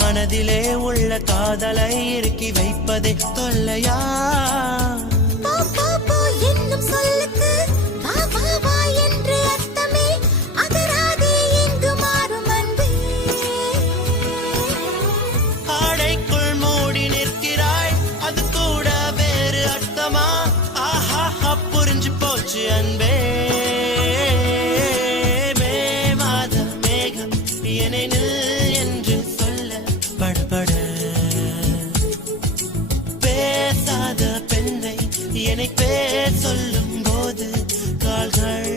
மனதிலே உள்ள காதலை இறுக்கி வைப்பதே தொல்லையா? என்னும் சொல்லுக்கு வா வா வா என்று அர்த்தமே, அகராதே எங்கு மாறும் அன்பே. ஆடைக்குள் மூடி நிற்கிறாய், அது கூட வேறு அர்த்தமா? ஆஹா புரிஞ்சு போச்சு அன்பே. என்னை நில் என்று சொல்ல படபட பேசாத பெண்ணை என்னை பேர் சொல்லும் போது கால்கள்